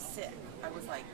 was sick. I was like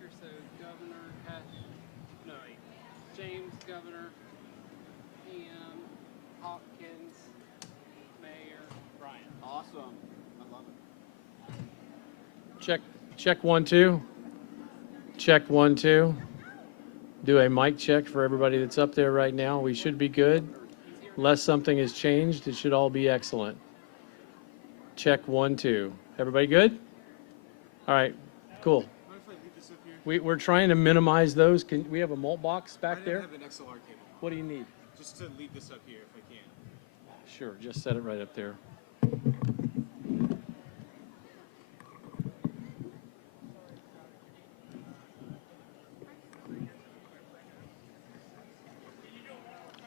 speaker, so Governor no, wait, James, Governor, Pam, Hopkins, Mayor, Brian. Awesome. I love it. Check 1 2. Check 1 2. Do a mic check for everybody that's up there right now. We should be good. Unless something has changed, it should all be excellent. Check 1 2. Everybody good? All right, cool. We're trying to minimize those. Can we have a mult box back there? I have an XLR cable. What do you need? Just to leave this up here if I can. Sure, just set it right up there.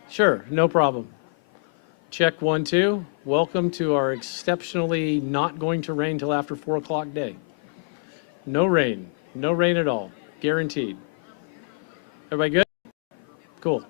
Sure, no problem. Check 1 2. Welcome to our exceptionally not going to rain till after 4 o'clock day. No rain at all, guaranteed. Everybody good? Cool.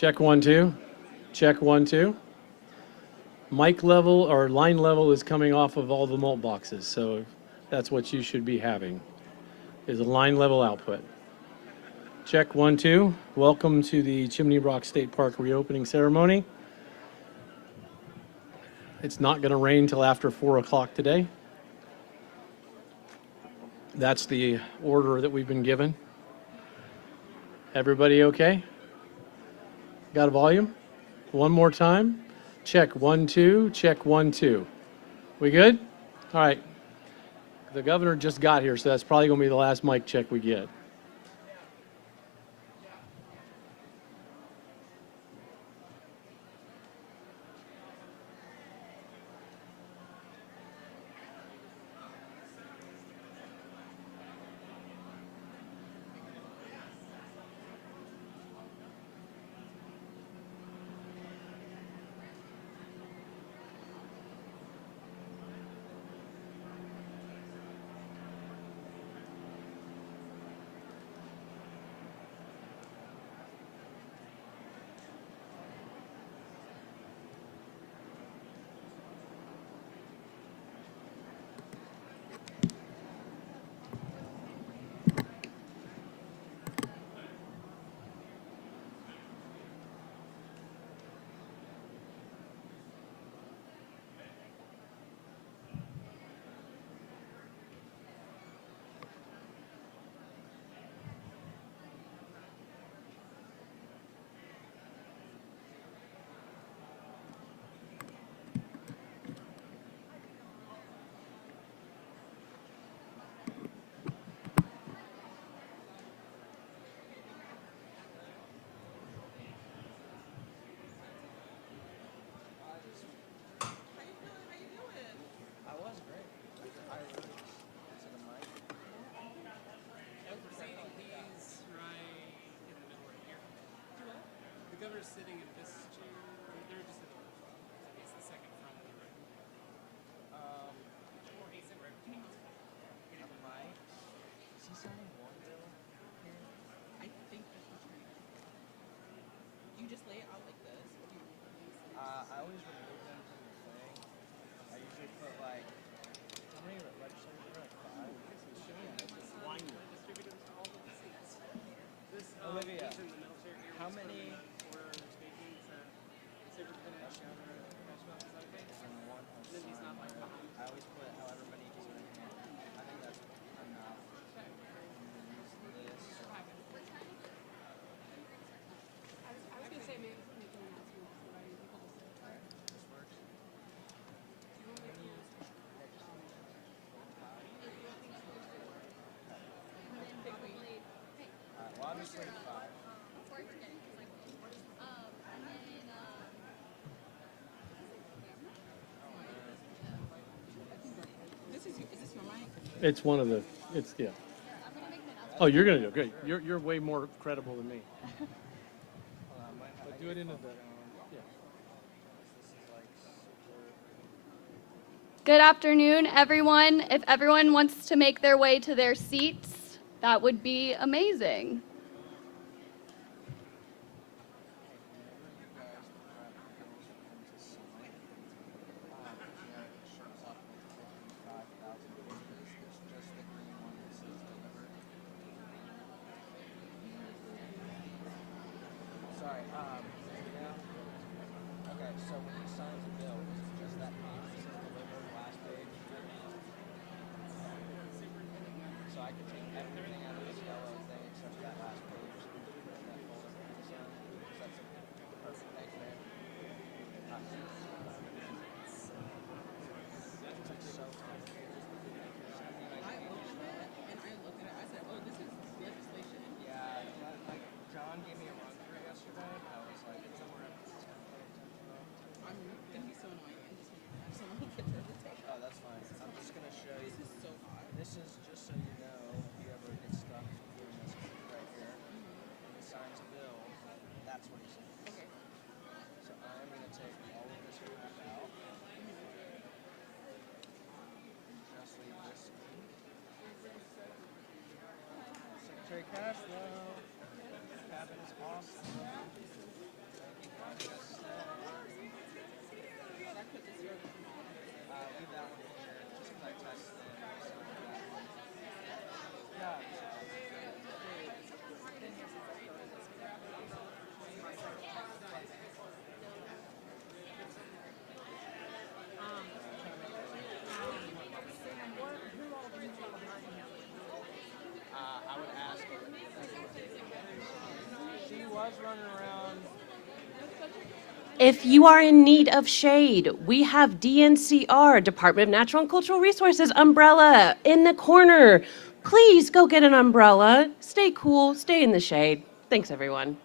Check 1 2. Check 1 2. Mic level or line level is coming off of all the mult boxes, so that's what you should be having, is a line level output. Check 1 2. Welcome to the Chimney Rock State Park reopening ceremony. It's not going to rain till after 4 o'clock today. That's the order that we've been given. Everybody okay? Got a volume? One more time. Check 1 2. Check 1 2. We good? All right. The governor just got here, so that's probably going to be the last mic check we get. The governor's sitting in this chair. They're just in the, it's the second front of the room. Or he's in room. Is he signing one bill here? I think that's what you're doing. You just lay it out like this. I always remove them from the thing. I usually put like, how many legislators are there? Like 5? Distribute them to all of the seats. This, Olivia, he's in the military here. how many? We're speaking to superintendent, governor, professional. Is that okay? And one has Then he's not like behind. I always put however many he's in hand. I think that's enough. Okay. I'm gonna use this. I was gonna say maybe we can ask you what I usually call this. This works. Well, I'm just putting 5. Is this your mic? It's one of the, it's, yeah. Oh, you're going to do it. Great. You're way more credible than me. But do it into the, yeah. Good afternoon, everyone. If everyone wants to make their way to their seats, that would be amazing. Sorry, okay, so when he signs a bill, is it just that page? Is it delivered last page? So I could take everything out of this yellow thing except for that last page. Put it in that folder for him to sign. That's okay. Perfect, thanks, man. It's so complicated. I opened it and I looked at it. I said, oh, this is legislation. Yeah, like John gave me a run through yesterday, but I was like, it's somewhere in this template. I'm gonna be so annoying. I just want to picture of the table. Oh, that's fine. I'm just gonna show you. This is so hot. This is just so you know, if you ever get guys running around. If you are in need of shade, we have DNCR, Department of Natural and Cultural Resources, umbrella in the corner. Please go get an umbrella. Stay cool, stay in the shade. Thanks, everyone.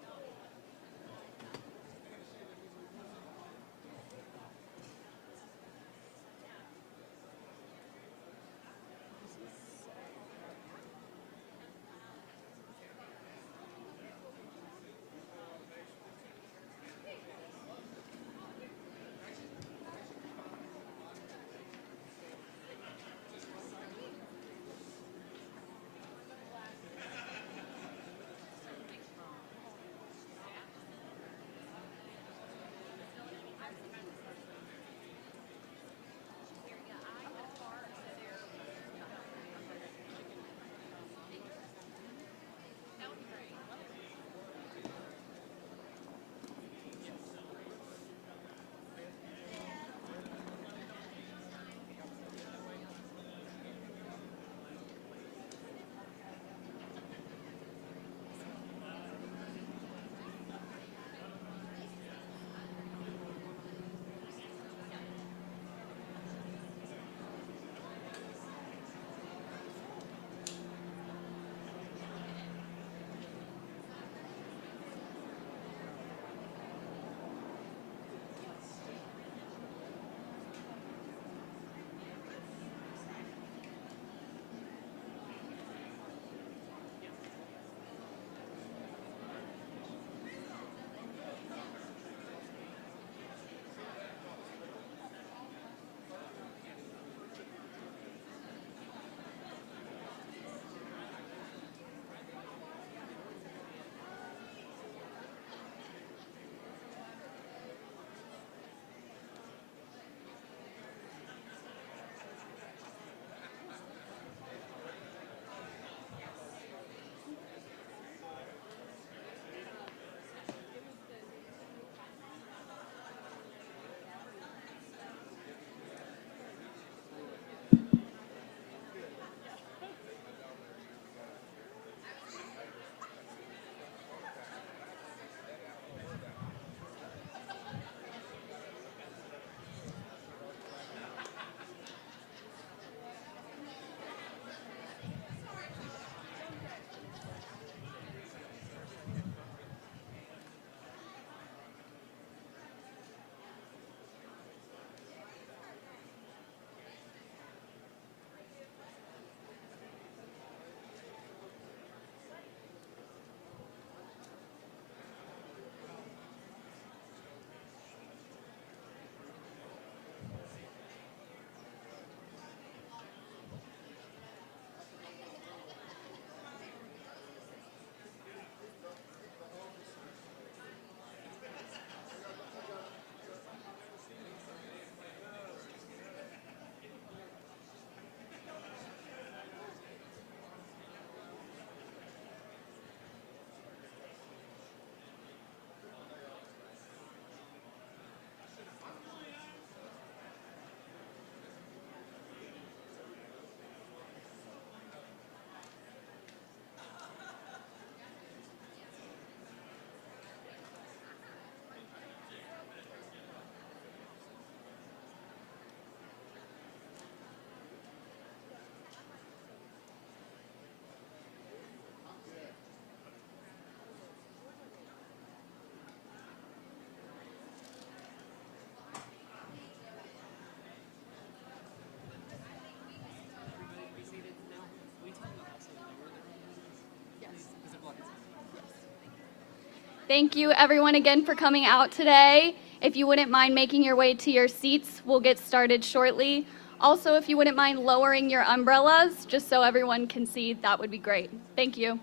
Thank you everyone again for coming out today. If you wouldn't mind making your way to your seats, we'll get started shortly. Also, if you wouldn't mind lowering your umbrellas, just so everyone can see, that would be great. Thank you.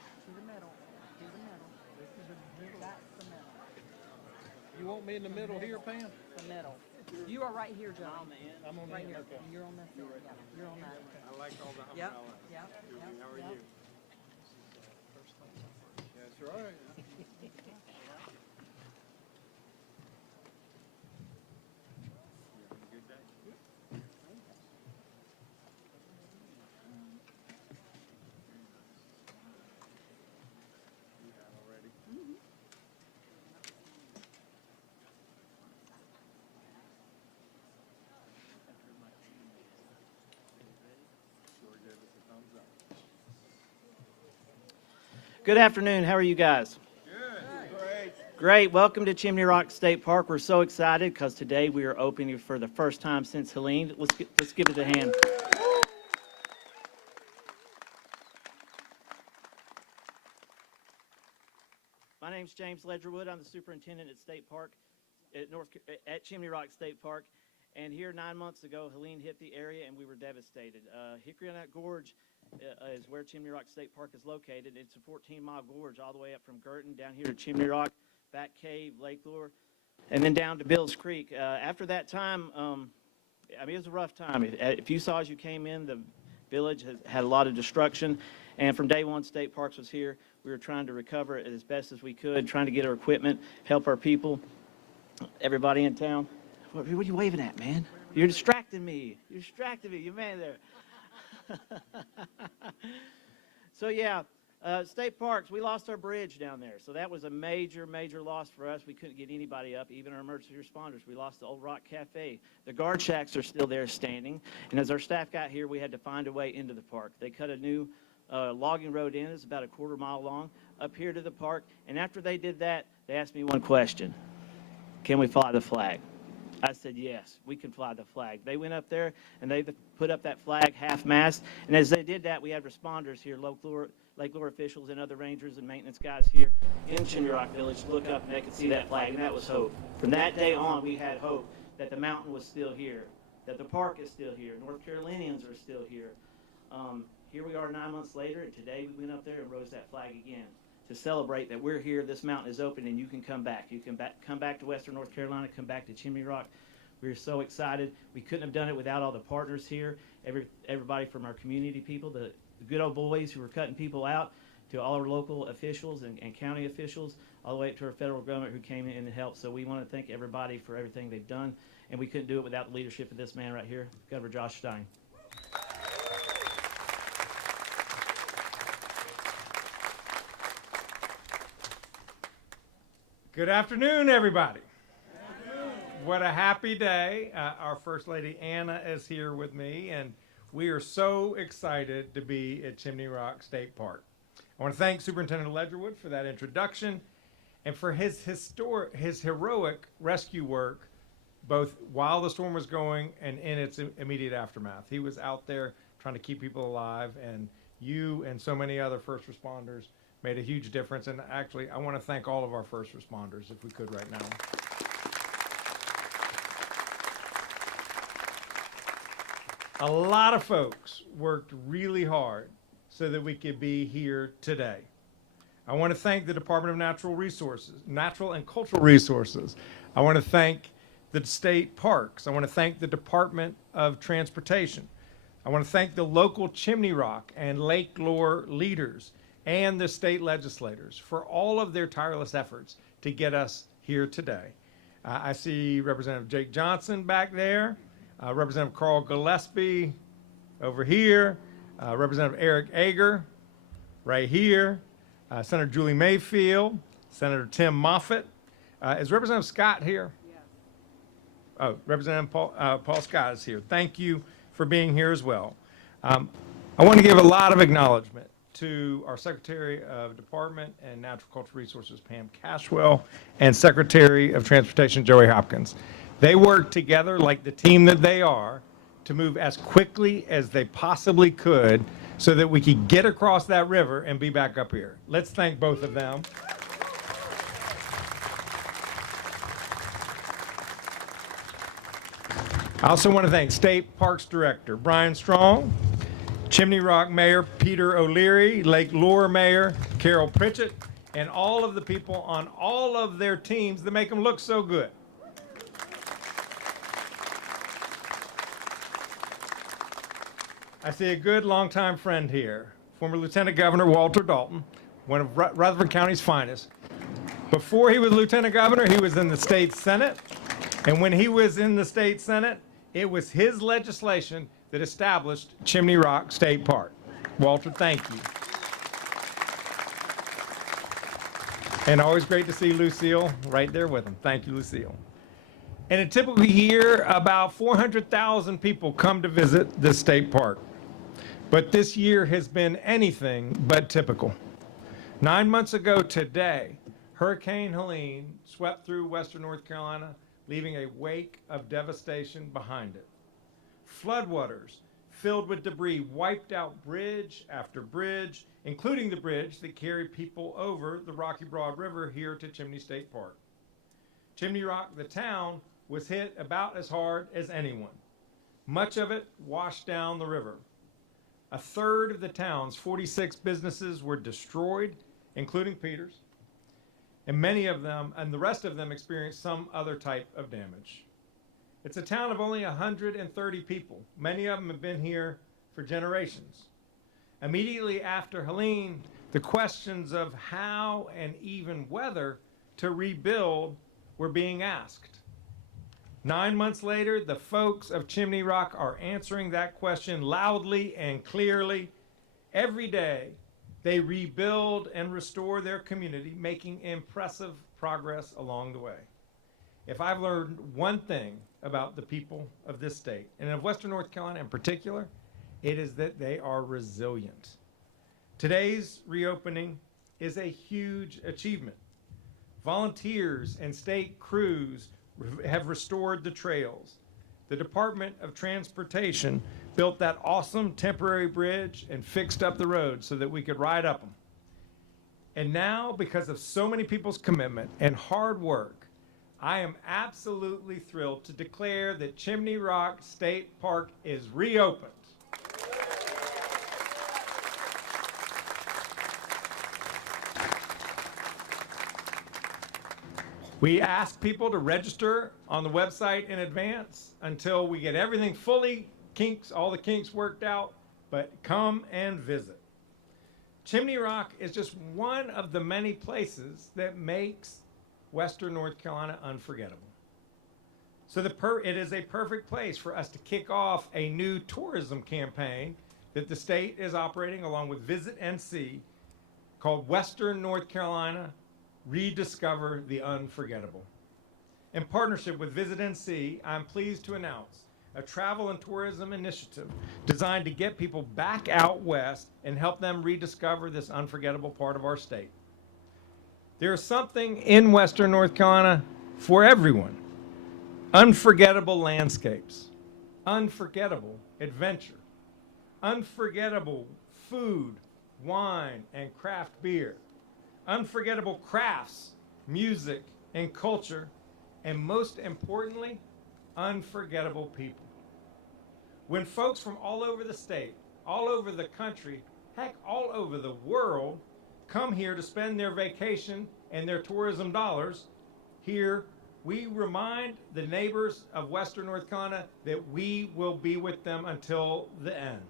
to the middle. To the middle. This is the middle. That's the middle. You want me in the middle here, Pam? The middle. You are right here, Joey. I'm on Right the here. end. Okay. You're on this end. Yeah, you're on that. I like all the Yep. umbrella. Yep. Yep. How are yep. you? That's right. Good day. You got already? Sure gave us a thumbs up. Good afternoon. How are you guys? Great. Great. Welcome to Chimney Rock State Park. We're so excited because today we are opening for the first time since Helene. Let's give it a hand. My name's James Ledgerwood. I'm the superintendent at State Park at Chimney Rock State Park. And here 9 months ago, Helene hit the area and we were devastated. Hickory Nut Gorge is where Chimney Rock State Park is located. It's a 14-mile gorge all the way up from Girton down here to Chimney Rock, Back Cave, Lake Lure, and then down to Bill's Creek. After that time, I mean, it was a rough time. If you saw as you came in, the village has had a lot of destruction. And from day one, State Parks was here. We were trying to recover it as best as we could, trying to get our equipment, help our people, everybody in town. What are you waving at, man? You're distracting me. You're distracting me. You man there. So yeah, State Parks, we lost our bridge down there. So that was a major, major loss for us. We couldn't get anybody up, even our emergency responders. We lost the Old Rock Cafe. The guard shacks are still there standing. And as our staff got here, we had to find a way into the park. They cut a new logging road in. It's about a quarter-mile long up here to the park. And after they did that, they asked me one question. Can we fly the flag? I said, yes, we can fly the flag. They went up there and they put up that flag half-mast. And as they did that, we had responders here, Lake Lure officials and other rangers and maintenance guys here in Chimney Rock Village look up and they could see that flag, and that was hope. From that day on, we had hope that the mountain was still here, that the park is still here, North Carolinians are still here. Here we are 9 months later, and today we went up there and rose that flag again to celebrate that we're here, this mountain is open, and you can come back. You can come back to Western North Carolina, come back to Chimney Rock. We're so excited. We couldn't have done it without all the partners here, everybody from our community people, the good old boys who were cutting people out, to all our local officials and county officials, all the way up to our federal government who came in and helped. So we want to thank everybody for everything they've done, and we couldn't do it without the leadership of this man right here, Governor Josh Stein. Good afternoon, everybody. What a happy day. Our First Lady Anna is here with me, and we are so excited to be at Chimney Rock State Park. I want to thank Superintendent Ledgerwood for that introduction and for his heroic rescue work, both while the storm was going and in its immediate aftermath. He was out there trying to keep people alive, and you and so many other first responders made a huge difference. And actually, I want to thank all of our first responders, if we could right now. A lot of folks worked really hard so that we could be here today. I want to thank the Department of Natural and Cultural Resources. I want to thank the state parks. I want to thank the Department of Transportation. I want to thank the local Chimney Rock and Lake Lure leaders and the state legislators for all of their tireless efforts to get us here today. I see Representative Jake Johnson back there, Representative Carl Gillespie over here, Representative Eric Ager right here, Senator Julie Mayfield, Senator Tim Moffitt. Is Representative Scott here? Yes. Oh, Representative Paul Scott is here. Thank you for being here as well. I want to give a lot of acknowledgement to our Secretary of Department and Natural Cultural Resources, Pam Cashwell, and Secretary of Transportation, Joey Hopkins. They worked together like the team that they are to move as quickly as they possibly could so that we could get across that river and be back up here. Let's thank both of them. I also want to thank State Parks Director Brian Strong, Chimney Rock Mayor Peter O'Leary, Lake Lure Mayor Carol Pritchett, and all of the people on all of their teams that make them look so good. I see a good longtime friend here, former Lieutenant Governor Walter Dalton, one of Rutherford County's finest. Before he was Lieutenant Governor, he was in the state Senate. And when he was in the state Senate, it was his legislation that established Chimney Rock State Park. Walter, thank you. And always great to see Lucille right there with him. Thank you, Lucille. In a typical year, about 400,000 people come to visit this state park. But this year has been anything but typical. 9 months ago today, Hurricane Helene swept through western North Carolina, leaving a wake of devastation behind it. Floodwaters filled with debris wiped out bridge after bridge, including the bridge that carried people over the Rocky Broad River here to Chimney State Park. Chimney Rock, the town, was hit about as hard as anyone. Much of it washed down the river. A third of the town's 46 businesses were destroyed, including Peter's, and many of them, and the rest of them, experienced some other type of damage. It's a town of only 130 people. Many of them have been here for generations. Immediately after Helene, the questions of how and even whether to rebuild were being asked. 9 months later, the folks of Chimney Rock are answering that question loudly and clearly. Every day, they rebuild and restore their community, making impressive progress along the way. If I've learned one thing about the people of this state, and of Western North Carolina in particular, it is that they are resilient. Today's reopening is a huge achievement. Volunteers and state crews have restored the trails. The Department of Transportation built that awesome temporary bridge and fixed up the road so that we could ride up them. And now, because of so many people's commitment and hard work, I am absolutely thrilled to declare that Chimney Rock State Park is reopened. We ask people to register on the website in advance until we get everything fully all the kinks worked out, but come and visit. Chimney Rock is just one of the many places that makes Western North Carolina unforgettable. So it is a perfect place for us to kick off a new tourism campaign that the state is operating along with Visit NC called Western North Carolina Rediscover the Unforgettable. In partnership with Visit NC, I'm pleased to announce a travel and tourism initiative designed to get people back out west and help them rediscover this unforgettable part of our state. There's something in Western North Carolina for everyone. Unforgettable landscapes, unforgettable adventure, unforgettable food, wine, and craft beer, unforgettable crafts, music, and culture, and most importantly, unforgettable people. When folks from all over the state, all over the country, heck, all over the world, come here to spend their vacation and their tourism dollars, here we remind the neighbors of Western North Carolina that we will be with them until the end.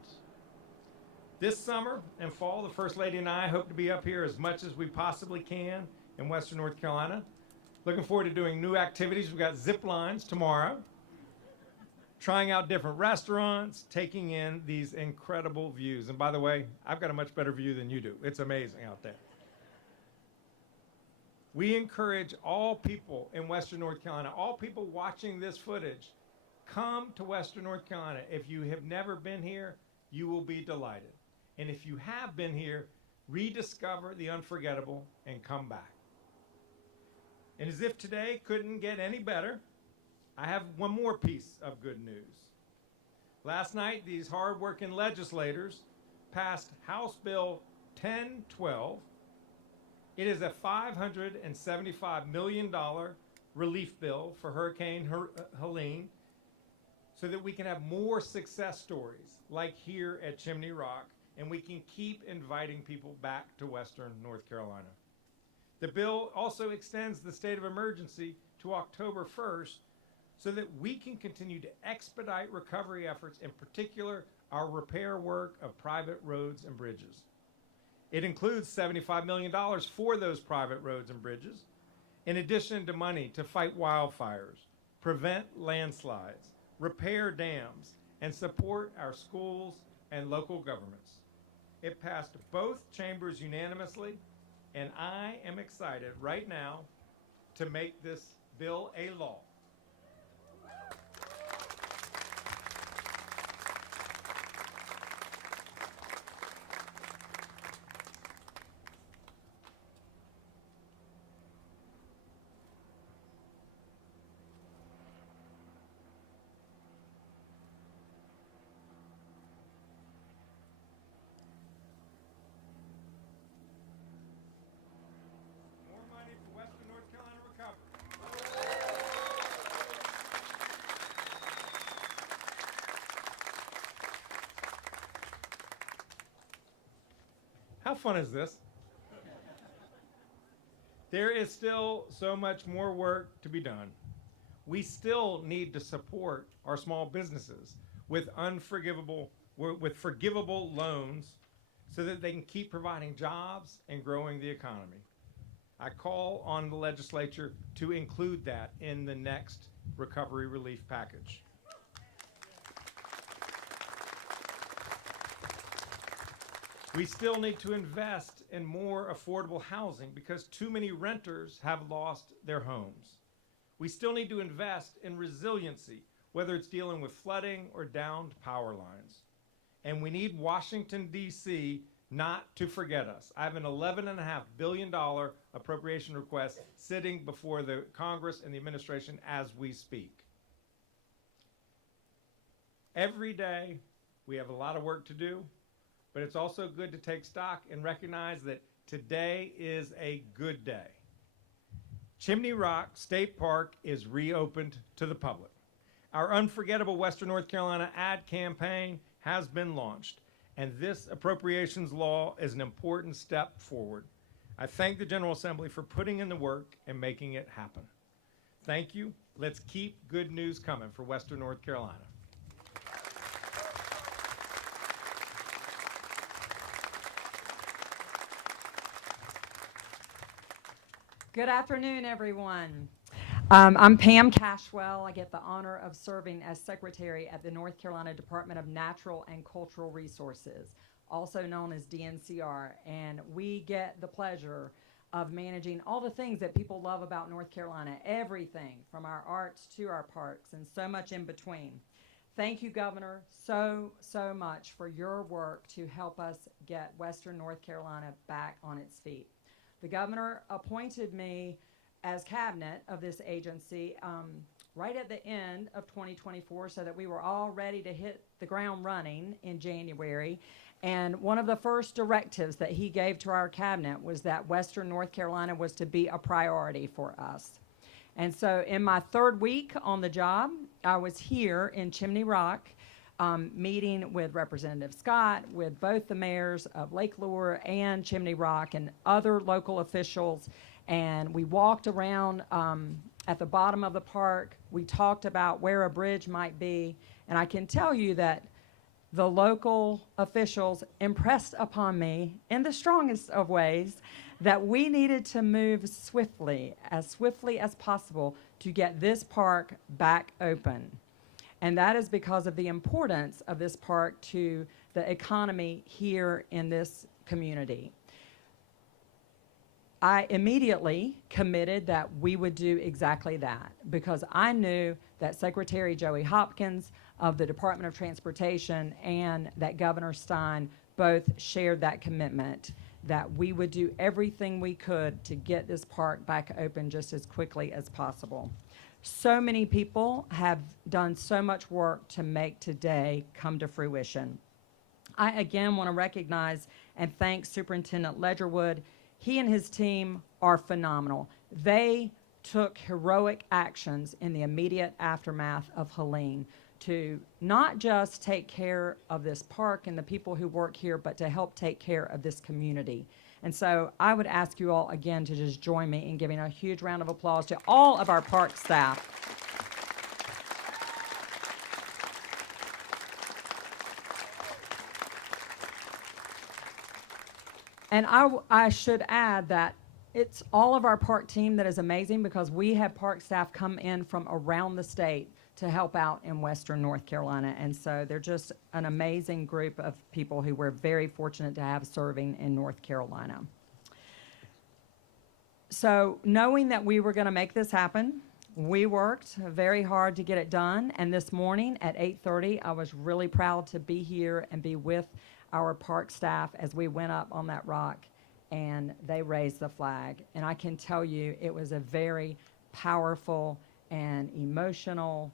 This summer and fall, the First Lady and I hope to be up here as much as we possibly can in Western North Carolina. Looking forward to doing new activities. We've got zip lines tomorrow, trying out different restaurants, taking in these incredible views. And by the way, I've got a much better view than you do. It's amazing out there. We encourage all people in Western North Carolina, all people watching this footage, come to Western North Carolina. If you have never been here, you will be delighted. And if you have been here, rediscover the unforgettable and come back. And as if today couldn't get any better, I have one more piece of good news. Last night, these hard-working legislators passed House Bill 1012. It is a $575 million relief bill for Hurricane Helene. so that we can have more success stories like here at Chimney Rock, and we can keep inviting people back to Western North Carolina. The bill also extends the state of emergency to October 1st so that we can continue to expedite recovery efforts, in particular our repair work of private roads and bridges. It includes $75 million for those private roads and bridges, in addition to money to fight wildfires, prevent landslides, repair dams, and support our schools and local governments. It passed both chambers unanimously, and I am excited right now to make this bill a law. More money for Western North Carolina recovery. How fun is this? There is still so much more work to be done. We still need to support our small businesses with forgivable loans so that they can keep providing jobs and growing the economy. I call on the legislature to include that in the next recovery relief package. We still need to invest in more affordable housing because too many renters have lost their homes. We still need to invest in resiliency, whether it's dealing with flooding or downed power lines. And we need Washington, D.C. not to forget us. I have an $11.5 billion appropriation request sitting before the Congress and the administration as we speak. Every day, we have a lot of work to do, but it's also good to take stock and recognize that today is a good day. Chimney Rock State Park is reopened to the public. Our Unforgettable Western North Carolina ad campaign has been launched, and this appropriations law is an important step forward. I thank the General Assembly for putting in the work and making it happen. Thank you. Let's keep good news coming for Western North Carolina. Good afternoon, everyone. I'm Pam Cashwell. I get the honor of serving as Secretary at the North Carolina Department of Natural and Cultural Resources, also known as DNCR, and we get the pleasure of managing all the things that people love about North Carolina, everything from our arts to our parks and so much in between. Thank you, Governor, so much for your work to help us get Western North Carolina back on its feet. The governor appointed me as cabinet of this agency right at the end of 2024 so that we were all ready to hit the ground running in January. And one of the first directives that he gave to our cabinet was that Western North Carolina was to be a priority for us. And so in my third week on the job, I was here in Chimney Rock meeting with Representative Scott, with both the mayors of Lake Lure and Chimney Rock and other local officials. And we walked around at the bottom of the park. We talked about where a bridge might be. And I can tell you that the local officials impressed upon me in the strongest of ways that we needed to move swiftly as possible to get this park back open. And that is because of the importance of this park to the economy here in this community. I immediately committed that we would do exactly that because I knew that Secretary Joey Hopkins of the Department of Transportation and that Governor Stein both shared that commitment that we would do everything we could to get this park back open just as quickly as possible. So many people have done so much work to make today come to fruition. I again want to recognize and thank Superintendent Ledgerwood. He and his team are phenomenal. They took heroic actions in the immediate aftermath of Helene to not just take care of this park and the people who work here, but to help take care of this community. And so I would ask you all again to just join me in giving a huge round of applause to all of our park staff. And I should add that it's all of our park team that is amazing, because we have park staff come in from around the state to help out in Western North Carolina. And so they're just an amazing group of people who we're very fortunate to have serving in North Carolina. So knowing that we were going to make this happen, we worked very hard to get it done. And this morning at 8:30, I was really proud to be here and be with our park staff as we went up on that rock and they raised the flag. And I can tell you it was a very powerful and emotional,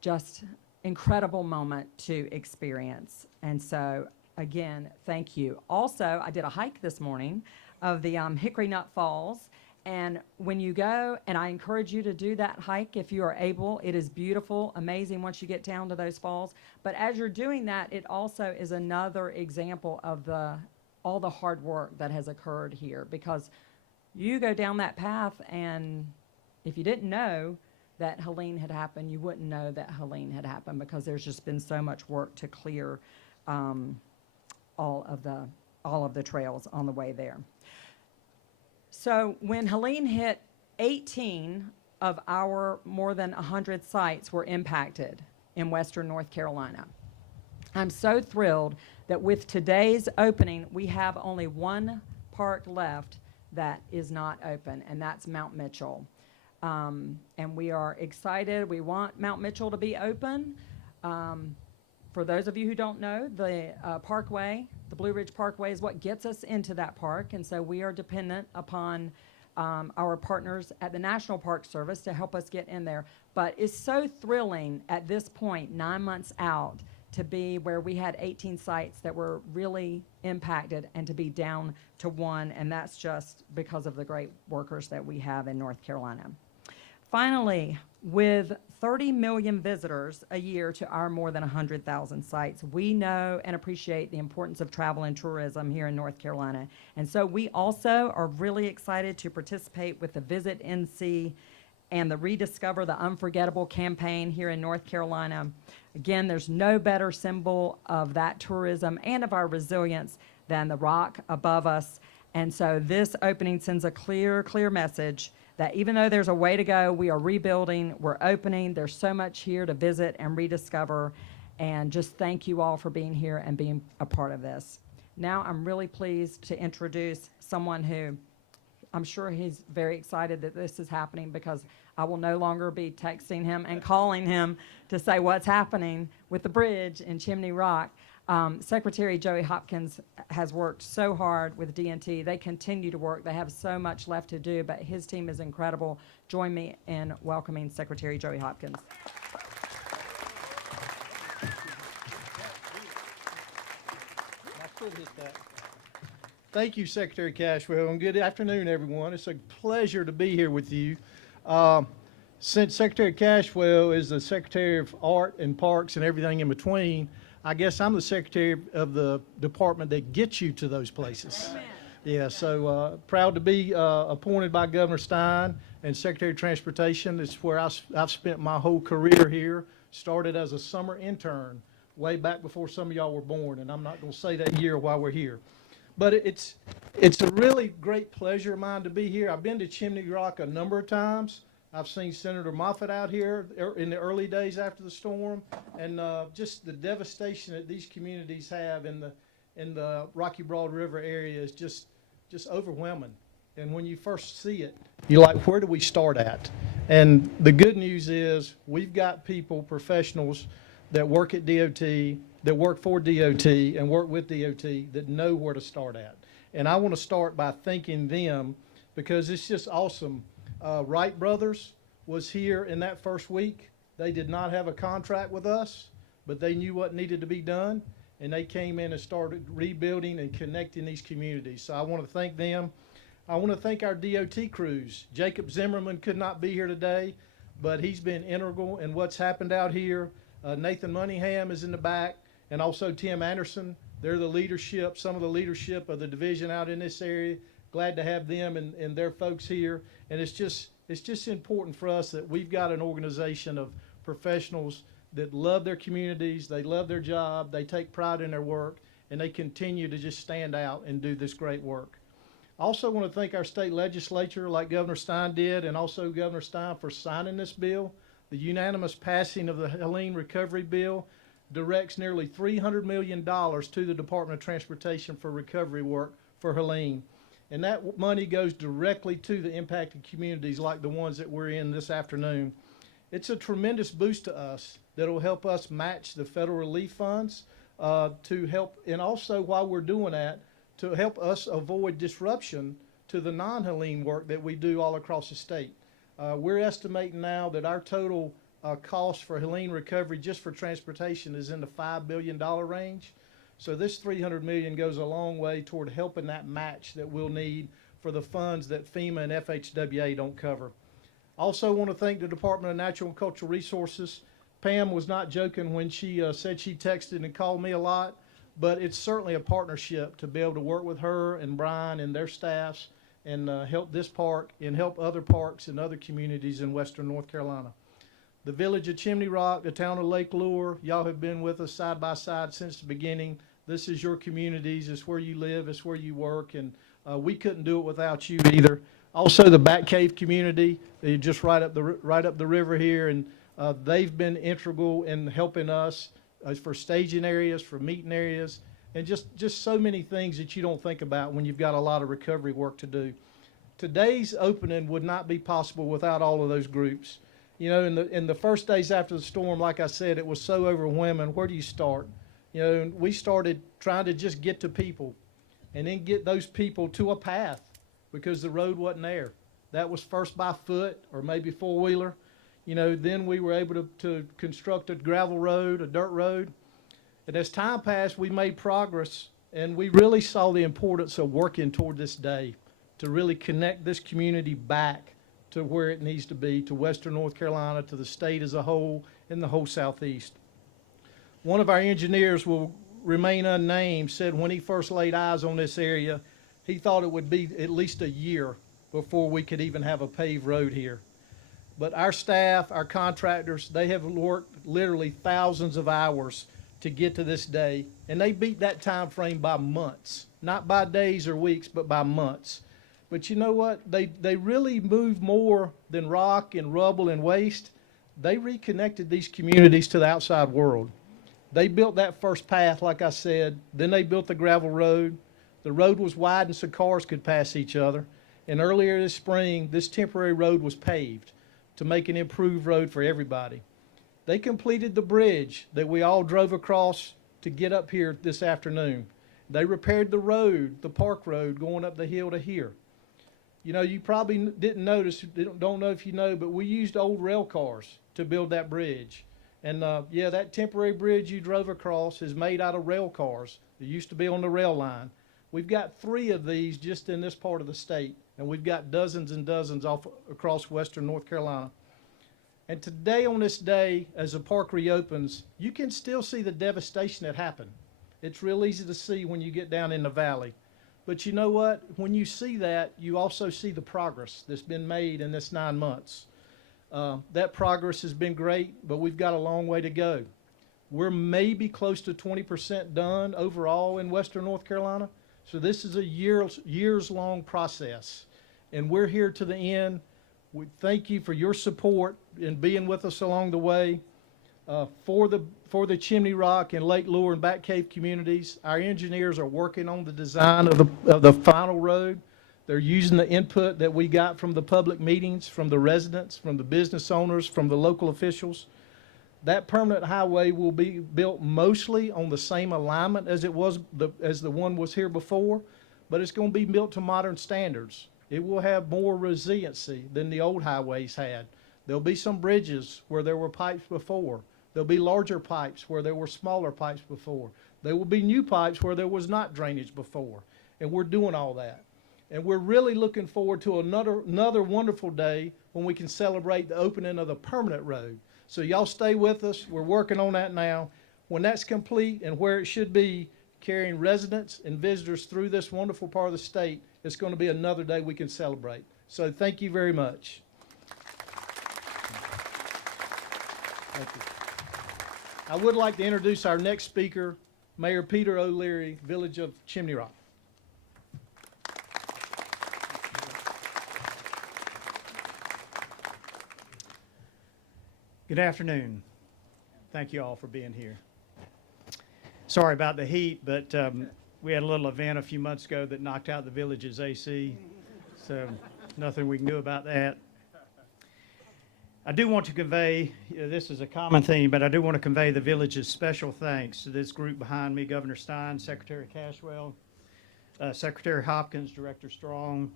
just incredible moment to experience. And so again, thank you. Also, I did a hike this morning of the Hickory Nut Falls. And when you go, and I encourage you to do that hike if you are able, it is beautiful, amazing once you get down to those falls. But as you're doing that, it also is another example of all the hard work that has occurred here, because you go down that path, and if you didn't know that Helene had happened, you wouldn't know that Helene had happened, because there's just been so much work to clear all of the trails on the way there. So when Helene hit, 18 of our more than 100 sites were impacted in Western North Carolina. I'm so thrilled that with today's opening, we have only one park left that is not open, and that's Mount Mitchell. And we are excited. We want Mount Mitchell to be open. For those of you who don't know, the Parkway, the Blue Ridge Parkway, is what gets us into that park, and so we are dependent upon our partners at the National Park Service to help us get in there. But it's so thrilling at this point, 9 months out, to be where we had 18 sites that were really impacted and to be down to one, and that's just because of the great workers that we have in North Carolina. Finally, with 30 million visitors a year to our more than 100,000 sites, we know and appreciate the importance of travel and tourism here in North Carolina. And so we also are really excited to participate with the Visit NC and the Rediscover the Unforgettable campaign here in North Carolina. Again, there's no better symbol of that tourism and of our resilience than the rock above us. And so this opening sends a clear message that even though there's a way to go, we are rebuilding, we're opening, there's so much here to visit and rediscover, and just thank you all for being here and being a part of this. Now I'm really pleased to introduce someone who I'm sure he's very excited that this is happening, because I will no longer be texting him and calling him to say what's happening with the bridge in Chimney Rock. Secretary Joey Hopkins has worked so hard with DNT. They continue to work. They have so much left to do, but his team is incredible. Join me in welcoming Secretary Joey Hopkins. Thank you, Secretary Cashwell, and good afternoon, everyone. It's a pleasure to be here with you. Since Secretary Cashwell is the Secretary of Art and Parks and everything in between, I guess I'm the Secretary of the department that gets you to those places. Amen. Yeah, so proud to be appointed by Governor Stein and Secretary of Transportation. It's where I've spent my whole career here. Started as a summer intern way back before some of y'all were born, and I'm not going to say that year while we're here. But it's a really great pleasure of mine to be here. I've been to Chimney Rock a number of times. I've seen Senator Moffitt out here in the early days after the storm, and just the devastation that these communities have in the Rocky Broad River area is just overwhelming. And when you first see it, you're like, where do we start at? And the good news is we've got people, professionals that work at DOT, that work for DOT and work with DOT that know where to start at. And I want to start by thanking them, because it's just awesome. Wright Brothers was here in that first week. They did not have a contract with us, but they knew what needed to be done, and they came in and started rebuilding and connecting these communities. So I want to thank them. I want to thank our DOT crews. Jacob Zimmerman could not be here today, but he's been integral in what's happened out here. Nathan Moneynham is in the back, and also Tim Anderson. They're the leadership, some of the leadership of the division out in this area. Glad to have them and their folks here. And it's just important for us that we've got an organization of professionals that love their communities, they love their job, they take pride in their work, and they continue to just stand out and do this great work. I also want to thank our state legislature, like Governor Stein did, and also Governor Stein for signing this bill. The unanimous passing of the Helene Recovery Bill directs nearly $300 million to the Department of Transportation for recovery work for Helene. And that money goes directly to the impacted communities like the ones that we're in this afternoon. It's a tremendous boost to us that will help us match the federal relief funds to help, and also while we're doing that, to help us avoid disruption to the non-Helene work that we do all across the state. We're estimating now that our total cost for Helene recovery just for transportation is in the $5 billion range. So this $300 million goes a long way toward helping that match that we'll need for the funds that FEMA and FHWA don't cover. Also want to thank the Department of Natural and Cultural Resources. Pam was not joking when she said she texted and called me a lot, but it's certainly a partnership to be able to work with her and Brian and their staffs and help this park and help other parks and other communities in western North Carolina. The village of Chimney Rock, the town of Lake Lure, y'all have been with us side by side since the beginning. This is your communities, it's where you live, it's where you work, and we couldn't do it without you either. Also the Bat Cave community, they're just right up the river here, and they've been integral in helping us for staging areas, for meeting areas, and just so many things that you don't think about when you've got a lot of recovery work to do. Today's opening would not be possible without all of those groups. You know, in the first days after the storm, like I said, it was so overwhelming. Where do you start? You know, we started trying to just get to people and then get those people to a path because the road wasn't there. That was first by foot or maybe four-wheeler. You know, then we were able to construct a gravel road, a dirt road. And as time passed, we made progress, and we really saw the importance of working toward this day to really connect this community back to where it needs to be, to western North Carolina, to the state as a whole, and the whole southeast. One of our engineers, will remain unnamed, said when he first laid eyes on this area, he thought it would be at least a year before we could even have a paved road here. But our staff, our contractors, they have worked literally thousands of hours to get to this day, and they beat that time frame by months, not by days or weeks, but by months. But you know what? They really moved more than rock and rubble and waste. They reconnected these communities to the outside world. They built that first path, like I said. Then they built the gravel road. The road was widened so cars could pass each other. And earlier this spring, this temporary road was paved to make an improved road for everybody. They completed the bridge that we all drove across to get up here this afternoon. They repaired the road, the park road, going up the hill to here. You know, you probably didn't notice, don't know if you know, but we used old rail cars to build that bridge. And yeah, that temporary bridge you drove across is made out of rail cars. It used to be on the rail line. We've got 3 of these just in this part of the state, and we've got dozens and dozens across western North Carolina. And today, on this day, as the park reopens, you can still see the devastation that happened. It's real easy to see when you get down in the valley. But you know what? When you see that, you also see the progress that's been made in this 9 months. That progress has been great, but we've got a long way to go. We're maybe close to 20% done overall in western North Carolina. So this is a years-long process, and we're here to the end. We thank you for your support and being with us along the way. For the Chimney Rock and Lake Lure and Bat Cave communities, our engineers are working on the design of the final road. They're using the input that we got from the public meetings, from the residents, from the business owners, from the local officials. That permanent highway will be built mostly on the same alignment as the one was here before, but it's going to be built to modern standards. It will have more resiliency than the old highways had. There'll be some bridges where there were pipes before. There'll be larger pipes where there were smaller pipes before. There will be new pipes where there was not drainage before, and we're doing all that. And we're really looking forward to another wonderful day when we can celebrate the opening of the permanent road. So y'all stay with us. We're working on that now. When that's complete and where it should be, carrying residents and visitors through this wonderful part of the state, it's going to be another day we can celebrate. So thank you very much. Thank you. I would like to introduce our next speaker, Mayor Peter O'Leary, Village of Chimney Rock. Good afternoon. Thank you all for being here. Sorry about the heat, but we had a little event a few months ago that knocked out the village's AC, so nothing we can do about that. I do want to convey, this is a common theme, but I do want to convey the village's special thanks to this group behind me, Governor Stein, Secretary Cashwell, Secretary Hopkins, Director Strong,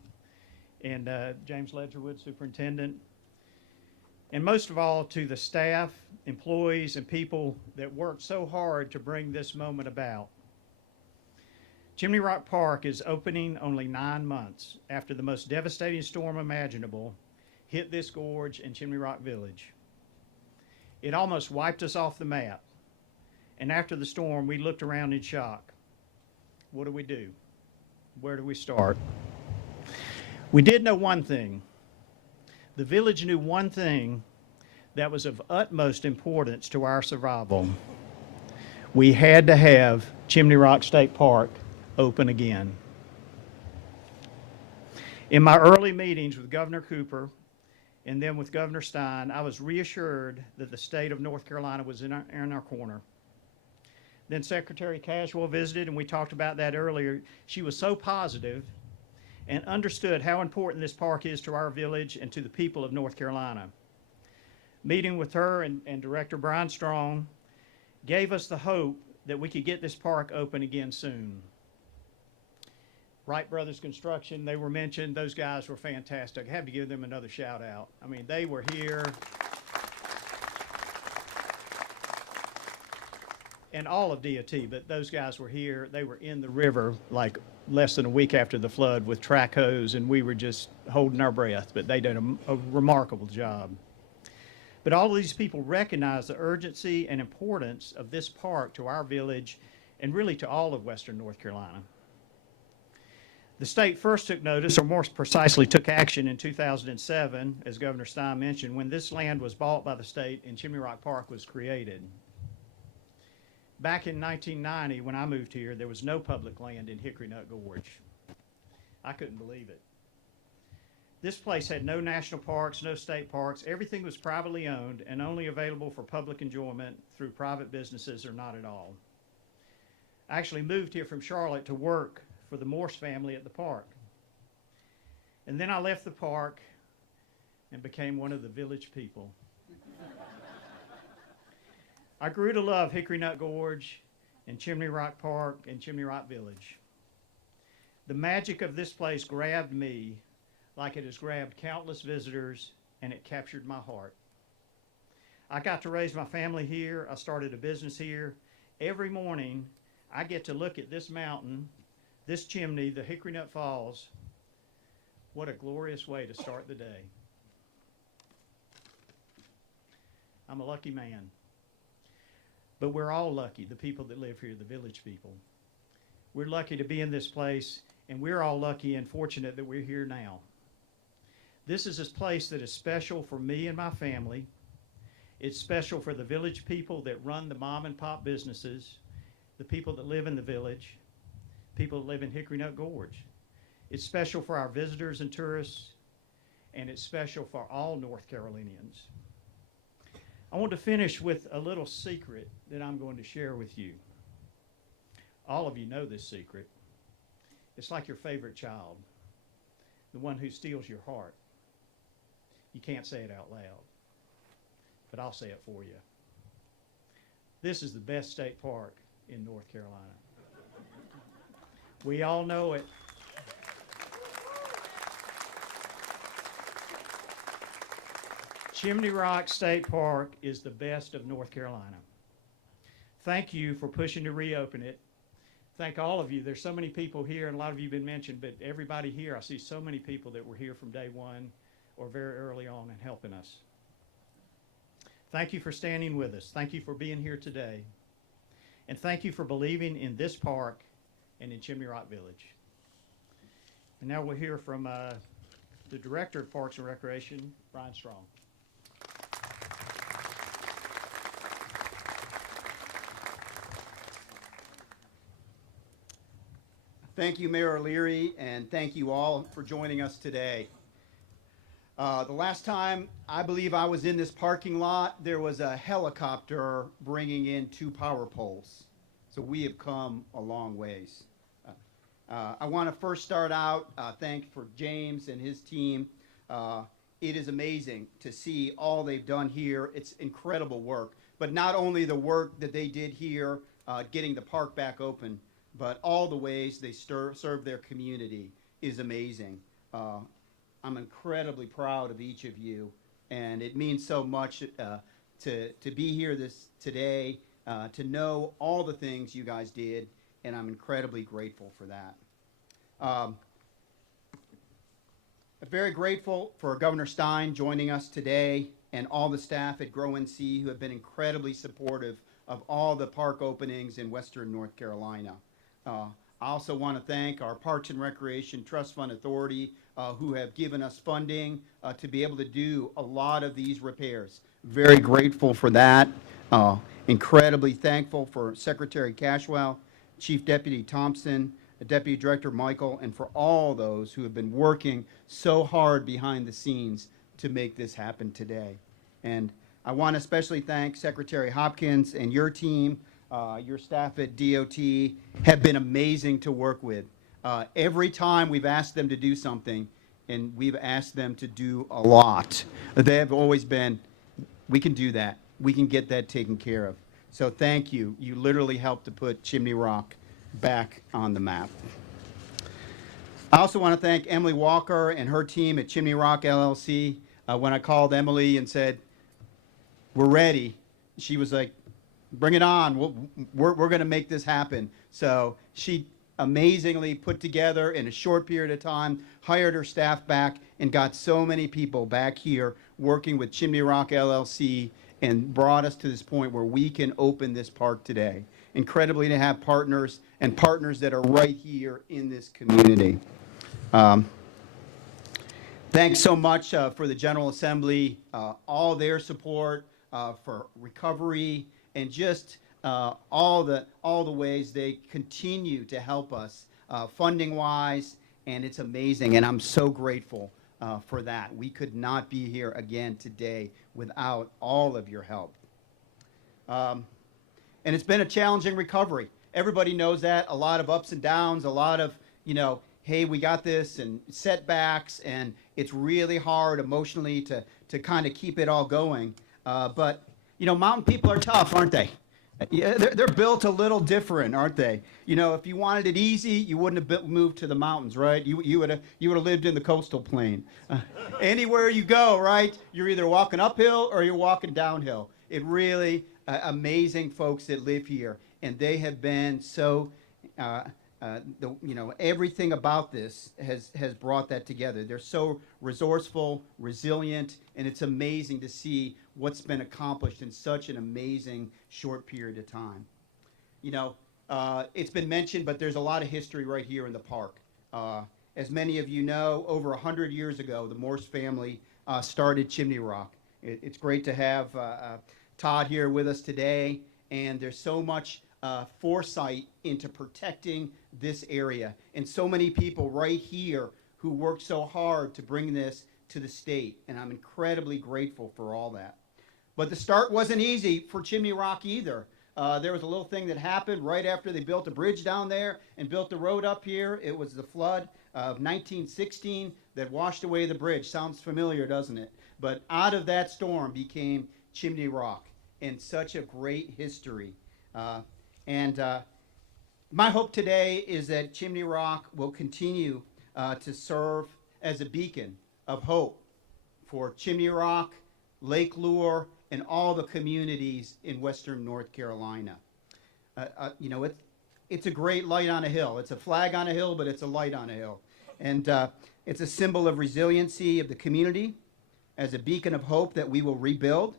and James Ledgerwood, Superintendent. And most of all, to the staff, employees, and people that worked so hard to bring this moment about. Chimney Rock Park is opening only 9 months after the most devastating storm imaginable hit this gorge in Chimney Rock Village. It almost wiped us off the map. And after the storm, we looked around in shock. What do we do? Where do we start? We did know one thing. The village knew one thing that was of utmost importance to our survival. We had to have Chimney Rock State Park open again. In my early meetings with Governor Cooper and then with Governor Stein, I was reassured that the state of North Carolina was in our corner. Then Secretary Cashwell visited, and we talked about that earlier. She was so positive and understood how important this park is to our village and to the people of North Carolina. Meeting with her and Director Brian Strong gave us the hope that we could get this park open again soon. Wright Brothers Construction, they were mentioned. Those guys were fantastic. I have to give them another shout out. I mean, they were here. And all of DOT, but those guys were here. They were in the river like less than a week after the flood with track hose, and we were just holding our breath, but they did a remarkable job. But all of these people recognize the urgency and importance of this park to our village and really to all of Western North Carolina. The state first took notice, or more precisely took action in 2007, as Governor Stein mentioned, when this land was bought by the state and Chimney Rock Park was created. Back in 1990, when I moved here, there was no public land in Hickory Nut Gorge. I couldn't believe it. This place had no national parks, no state parks. Everything was privately owned and only available for public enjoyment through private businesses or not at all. I actually moved here from Charlotte to work for the Morse family at the park. And then I left the park and became one of the village people. I grew to love Hickory Nut Gorge and Chimney Rock Park and Chimney Rock Village. The magic of this place grabbed me like it has grabbed countless visitors, and it captured my heart. I got to raise my family here. I started a business here. Every morning, I get to look at this mountain, this chimney, the Hickory Nut Falls. What a glorious way to start the day. I'm a lucky man. But we're all lucky, the people that live here, the village people. We're lucky to be in this place, and we're all lucky and fortunate that we're here now. This is a place that is special for me and my family. It's special for the village people that run the mom and pop businesses, the people that live in the village, people that live in Hickory Nut Gorge. It's special for our visitors and tourists, and it's special for all North Carolinians. I want to finish with a little secret that I'm going to share with you. All of you know this secret. It's like your favorite child, the one who steals your heart. You can't say it out loud, but I'll say it for you. This is the best state park in North Carolina. We all know it. Chimney Rock State Park is the best of North Carolina. Thank you for pushing to reopen it. thank all of you. There's so many people here, and a lot of you have been mentioned, but everybody here, I see so many people that were here from day one or very early on and helping us. Thank you for standing with us. Thank you for being here today. And thank you for believing in this park and in Chimney Rock Village. And now we'll hear from the Director of Parks and Recreation, Brian Strong. Thank you, Mayor O'Leary, and thank you all for joining us today. The last time I believe I was in this parking lot, there was a helicopter bringing in 2 power poles. So we have come a long ways. I want to first start out, thank for James and his team. It is amazing to see all they've done here. It's incredible work. But not only the work that they did here, getting the park back open, but all the ways they serve their community is amazing. I'm incredibly proud of each of you, and it means so much to be here today, to know all the things you guys did, and I'm incredibly grateful for that. I'm very grateful for Governor Stein joining us today and all the staff at Grow NC who have been incredibly supportive of all the park openings in Western North Carolina. I also want to thank our Parks and Recreation Trust Fund Authority who have given us funding to be able to do a lot of these repairs. Very grateful for that. Incredibly thankful for Secretary Cashwell, Chief Deputy Thompson, Deputy Director Michael, and for all those who have been working so hard behind the scenes to make this happen today. And I want to especially thank Secretary Hopkins and your team. Your staff at DOT have been amazing to work with. Every time we've asked them to do something, and we've asked them to do a lot, they have always been, we can do that. We can get that taken care of. So thank you. You literally helped to put Chimney Rock back on the map. I also want to thank Emily Walker and her team at Chimney Rock LLC. When I called Emily and said, we're ready, she was like, bring it on. We're going to make this happen. So she amazingly put together in a short period of time, hired her staff back, and got so many people back here working with Chimney Rock LLC and brought us to this point where we can open this park today. Incredibly to have partners and partners that are right here in this community. Thanks so much for the General Assembly, all their support for recovery, and just all the ways they continue to help us funding-wise, and it's amazing, and I'm so grateful for that. We could not be here again today without all of your help. And it's been a challenging recovery. Everybody knows that. A lot of ups and downs, a lot of, hey, we got this, and setbacks, and it's really hard emotionally to kind of keep it all going. But mountain people are tough, aren't they? Yeah, they're built a little different, aren't they? If you wanted it easy, you wouldn't have moved to the mountains, right? You would have lived in the coastal plain. Anywhere you go, right? You're either walking uphill or you're walking downhill. It really amazing folks that live here, and they have been so. Everything about this has brought that together. They're so resourceful, resilient, and it's amazing to see what's been accomplished in such an amazing short period of time. It's been mentioned, but there's a lot of history right here in the park. As many of you know, over 100 years ago, the Morse family started Chimney Rock. It's great to have Todd here with us today, and there's so much foresight into protecting this area, and so many people right here who worked so hard to bring this to the state, and I'm incredibly grateful for all that. But the start wasn't easy for Chimney Rock either. There was a little thing that happened right after they built a bridge down there and built the road up here. It was the flood of 1916 that washed away the bridge. Sounds familiar, doesn't it? But out of that storm became Chimney Rock, and such a great history. My hope today is that Chimney Rock will continue to serve as a beacon of hope for Chimney Rock, Lake Lure, and all the communities in Western North Carolina. it's a great light on a hill. It's a flag on a hill, but it's a light on a hill. And it's a symbol of resiliency of the community, as a beacon of hope that we will rebuild,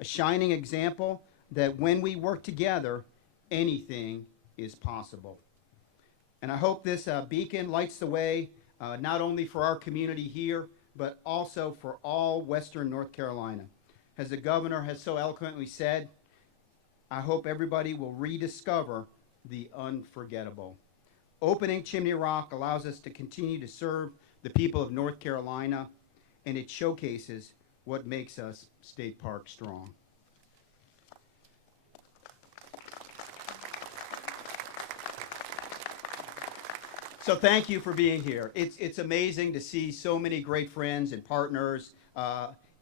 a shining example that when we work together, anything is possible. And I hope this beacon lights the way not only for our community here, but also for all Western North Carolina. As the governor has so eloquently said, I hope everybody will rediscover the unforgettable. Opening Chimney Rock allows us to continue to serve the people of North Carolina, and it showcases what makes us State Park strong. So thank you for being here. It's amazing to see so many great friends and partners.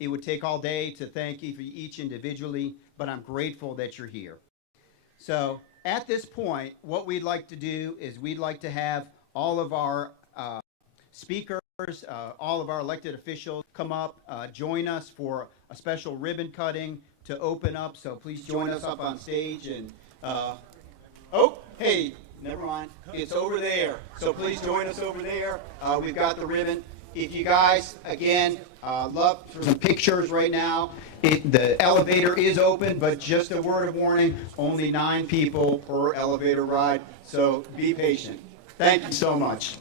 It would take all day to thank you for each individually, but I'm grateful that you're here. So at this point, what we'd like to do is we'd like to have all of our speakers, all of our elected officials come up, join us for a special ribbon cutting to open up. So please join us up on stage. And oh, hey, never mind. It's over there. So please join us over there. We've got the ribbon. If you guys, again, love for some pictures right now. The elevator is open, but just a word of warning, only 9 people per elevator ride. So be patient. Thank you so much.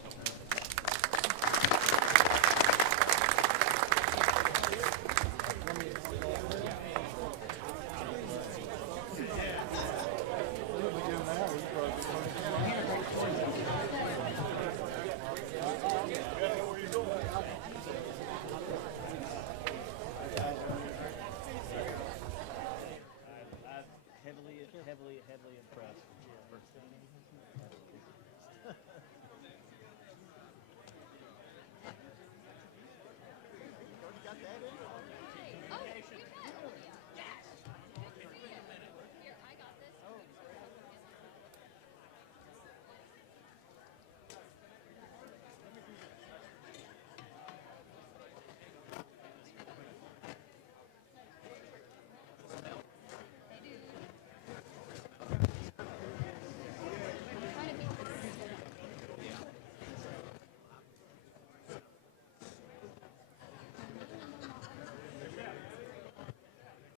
Heavily impressed.